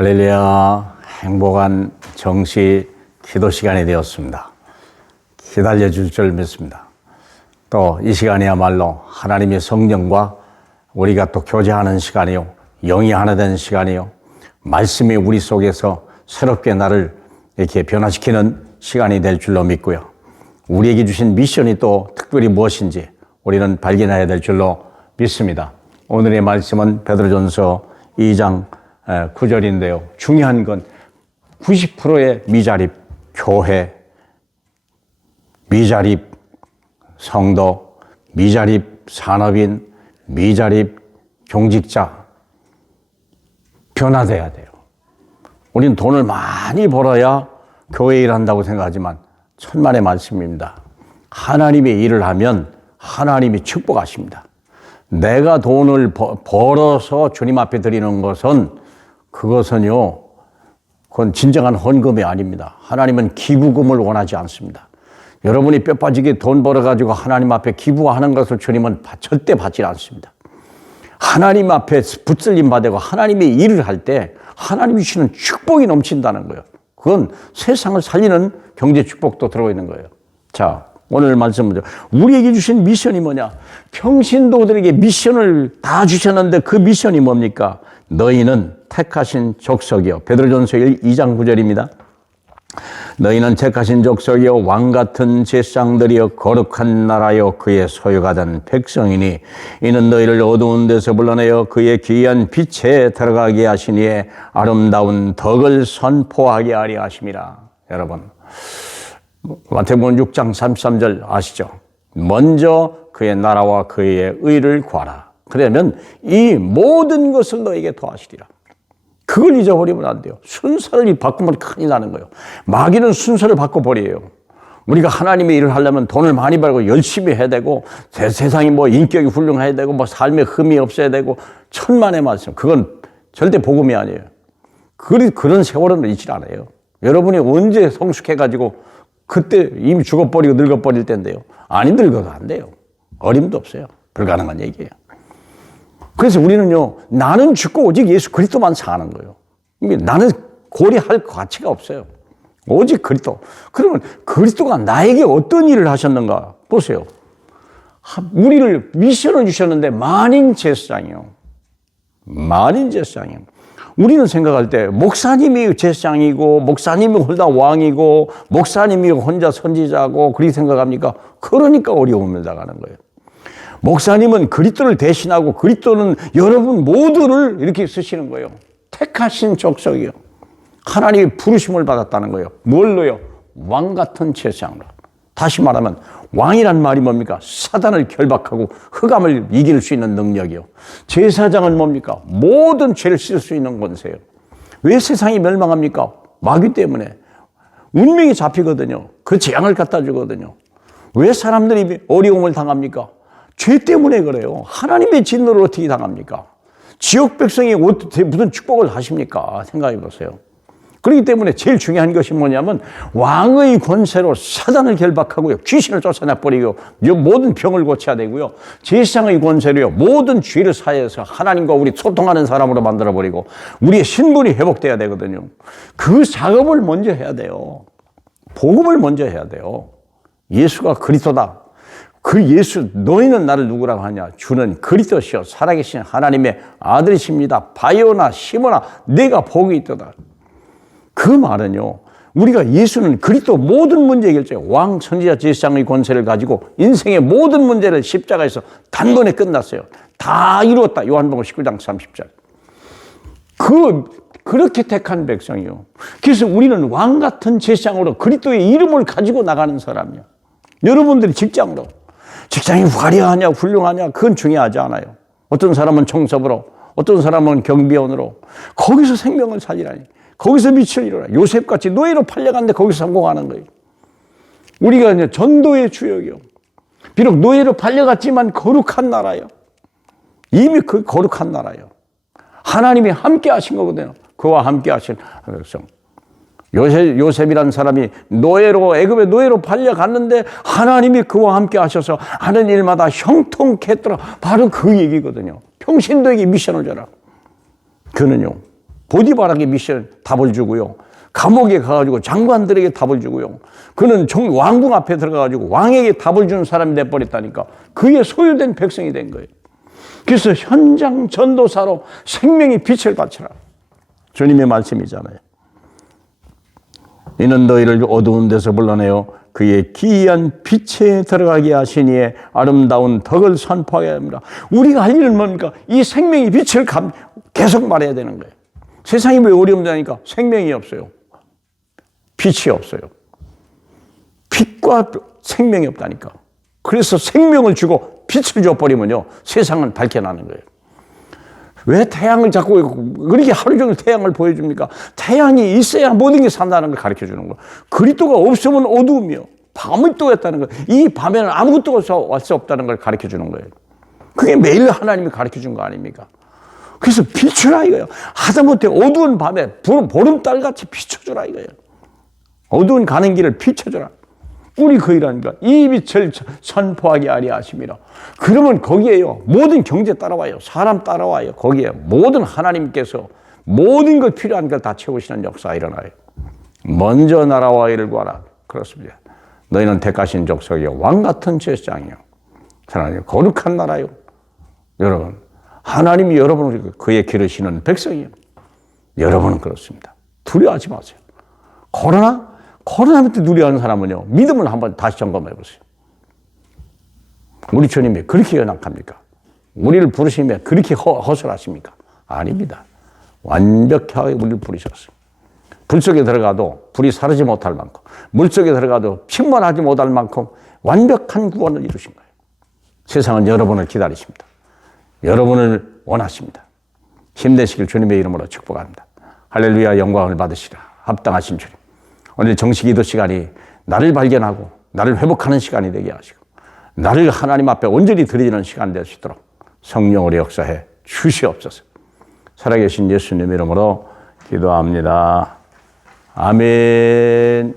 할렐루야. 행복한 정시 기도 시간이 되었습니다. 기다려줄 줄 믿습니다. 또 이 시간이야말로 하나님의 성령과 우리가 또 교제하는 시간이요, 영이 하나 되는 시간이요, 말씀이 우리 속에서 새롭게 나를 이렇게 변화시키는 시간이 될 줄로 믿고요. 우리에게 주신 미션이 또 특별히 무엇인지 우리는 발견해야 될 줄로 믿습니다. 오늘의 말씀은 베드로전서 2장 9절인데요. 중요한 건 90%의 미자립 교회, 미자립 성도, 미자립 산업인, 미자립 경직자 변화돼야 돼요. 우리는 돈을 많이 벌어야 교회 일한다고 생각하지만 천만의 말씀입니다. 하나님의 일을 하면 하나님이 축복하십니다. 내가 돈을 벌어서 주님 앞에 드리는 것은 그것은요, 그건 진정한 헌금이 아닙니다. 하나님은 기부금을 원하지 않습니다. 여러분이 뼈 빠지게 돈 벌어가지고 하나님 앞에 기부하는 것을 주님은 절대 받지 않습니다. 하나님 앞에 붙들림 받고 하나님의 일을 할 때 하나님이 주시는 축복이 넘친다는 거예요. 그건 세상을 살리는 경제 축복도 들어있는 거예요. 자, 오늘 말씀은 우리에게 주신 미션이 뭐냐? 평신도들에게 미션을 다 주셨는데 그 미션이 뭡니까? 너희는 택하신 족속이요. 베드로전서 2장 9절입니다. 너희는 택하신 족속이요, 왕같은 제사장들이요, 거룩한 나라요, 그의 소유가 된 백성이니 이는 너희를 어두운 데서 불러내어 그의 귀한 빛에 들어가게 하시니에 아름다운 덕을 선포하게 하려 하심이라. 여러분, 마태복음 6장 33절 아시죠? 먼저 그의 나라와 그의 의를 구하라. 그러면 이 모든 것을 너에게 더하시리라. 그걸 잊어버리면 안 돼요. 순서를 바꾸면 큰일 나는 거예요. 마귀는 순서를 바꿔버려요. 우리가 하나님의 일을 하려면 돈을 많이 벌고 열심히 해야 되고, 세상이 뭐 인격이 훌륭해야 되고, 뭐 삶에 흠이 없어야 되고, 천만의 말씀. 그건 절대 복음이 아니에요. 그런 세월은 있질 않아요. 여러분이 언제 성숙해가지고 그때 이미 죽어버리고 늙어버릴 텐데요. 아니, 늙어도 안 돼요. 어림도 없어요. 불가능한 얘기예요. 그래서 우리는요, 나는 죽고 오직 예수 그리스도만 사는 거예요. 나는 고려할 가치가 없어요. 오직 그리스도. 그러면 그리스도가 나에게 어떤 일을 하셨는가? 보세요. 우리를 미션을 주셨는데 만인 제사장이요. 만인 제사장이요. 우리는 생각할 때 목사님이 제사장이고 목사님이 혼자 왕이고 목사님이 혼자 선지자고 그렇게 생각합니까? 그러니까 어려움을 당하는 거예요. 목사님은 그리스도를 대신하고 그리스도는 여러분 모두를 이렇게 쓰시는 거예요. 택하신 족속이요. 하나님의 부르심을 받았다는 거예요. 뭘로요? 왕 같은 제사장으로. 다시 말하면 왕이란 말이 뭡니까? 사단을 결박하고 흑암을 이길 수 있는 능력이요. 제사장은 뭡니까? 모든 죄를 씻을 수 있는 권세예요. 왜 세상이 멸망합니까? 마귀 때문에. 운명이 잡히거든요. 그 재앙을 갖다 주거든요. 왜 사람들이 어려움을 당합니까? 죄 때문에 그래요. 하나님의 진노를 어떻게 당합니까? 지역 백성이 무슨 축복을 하십니까? 생각해 보세요. 그렇기 때문에 제일 중요한 것이 뭐냐면 왕의 권세로 사단을 결박하고요. 귀신을 쫓아내버리고 모든 병을 고쳐야 되고요. 제사장의 권세로요. 모든 죄를 사해서 하나님과 우리 소통하는 사람으로 만들어버리고 우리의 신분이 회복돼야 되거든요. 그 작업을 먼저 해야 돼요. 복음을 먼저 해야 돼요. 예수가 그리스도다. 그 예수, 너희는 나를 누구라고 하냐? 주는 그리스도시요 살아계신 하나님의 아들이십니다. 바요나 시모나 내가 복이 있도다. 그 말은요, 우리가 예수는 그리스도 모든 문제 해결자, 왕, 선지자, 제사장의 권세를 가지고 인생의 모든 문제를 십자가에서 단번에 끝났어요. 다 이루었다. 요한복음 19장 30절. 그렇게 택한 백성이요. 그래서 우리는 왕 같은 제사장으로 그리스도의 이름을 가지고 나가는 사람이요. 여러분들이 직장이 화려하냐 훌륭하냐 그건 중요하지 않아요. 어떤 사람은 청소부로, 어떤 사람은 경비원으로 거기서 생명을 살리라니, 거기서 빛을 이루라. 요셉같이 노예로 팔려갔는데 거기서 성공하는 거예요. 우리가 이제 전도의 주역이요. 비록 노예로 팔려갔지만 거룩한 나라요. 이미 그 거룩한 나라요. 하나님이 함께 하신 거거든요. 그와 함께 하신 백성. 요셉이라는 사람이 애굽의 노예로 팔려갔는데 하나님이 그와 함께 하셔서 하는 일마다 형통케 했더라. 바로 그 얘기거든요. 평신도에게 미션을 줘라. 그는요, 보디바락의 미션 답을 주고요. 감옥에 가가지고 장관들에게 답을 주고요. 그는 왕궁 앞에 들어가가지고 왕에게 답을 주는 사람이 돼버렸다니까. 그의 소유된 백성이 된 거예요. 그래서 현장 전도사로 생명의 빛을 바쳐라. 주님의 말씀이잖아요. 이는 너희를 어두운 데서 불러내어 그의 기이한 빛에 들어가게 하시니에 아름다운 덕을 선포하게 합니다. 우리가 할 일은 뭡니까? 이 생명의 빛을 계속 말해야 되는 거예요. 세상이 왜 어려운다니까? 생명이 없어요. 빛이 없어요. 빛과 생명이 없다니까. 그래서 생명을 주고 빛을 줘버리면요, 세상은 밝혀나는 거예요. 왜 태양을 자꾸 그렇게 하루 종일 태양을 보여줍니까? 태양이 있어야 모든 게 산다는 걸 가르쳐 주는 거예요. 그리스도가 없으면 어두움이요. 밤이 또 있다는 거예요. 이 밤에는 아무것도 할 수 없다는 걸 가르쳐 주는 거예요. 그게 매일 하나님이 가르쳐 준 거 아닙니까? 그래서 비추라 이거예요. 하다못해 어두운 밤에 보름달같이 비춰주라 이거예요. 어두운 가는 길을 비춰주라. 우리 그 일하니까 이 빛을 선포하게 하려 하심이라. 그러면 거기에요, 모든 경제 따라와요. 사람 따라와요. 거기에 모든 하나님께서 모든 것 필요한 걸 다 채우시는 역사가 일어나요. 먼저 나라와 일을 구하라. 그렇습니다. 너희는 택하신 족속이요, 왕같은 제사장이요, 하나님 거룩한 나라요. 여러분, 하나님이 여러분을 그의 기르시는 백성이요. 여러분은 그렇습니다. 두려워하지 마세요. 코로나 밑에 두려워하는 사람은요, 믿음을 한번 다시 점검해 보세요. 우리 주님이 그렇게 연약합니까? 우리를 부르시며 그렇게 허술하십니까? 아닙니다. 완벽하게 우리를 부르셨어요. 불 속에 들어가도 불이 사르지 못할 만큼, 물 속에 들어가도 충만하지 못할 만큼 완벽한 구원을 이루신 거예요. 세상은 여러분을 기다리십니다. 여러분을 원하십니다. 힘내시길 주님의 이름으로 축복합니다. 할렐루야, 영광을 받으시라. 합당하신 주님, 오늘 정식기도 시간이 나를 발견하고 나를 회복하는 시간이 되게 하시고 나를 하나님 앞에 온전히 드리는 시간 될 수 있도록 성령으로 역사해 주시옵소서. 살아계신 예수님 이름으로 기도합니다. 아멘.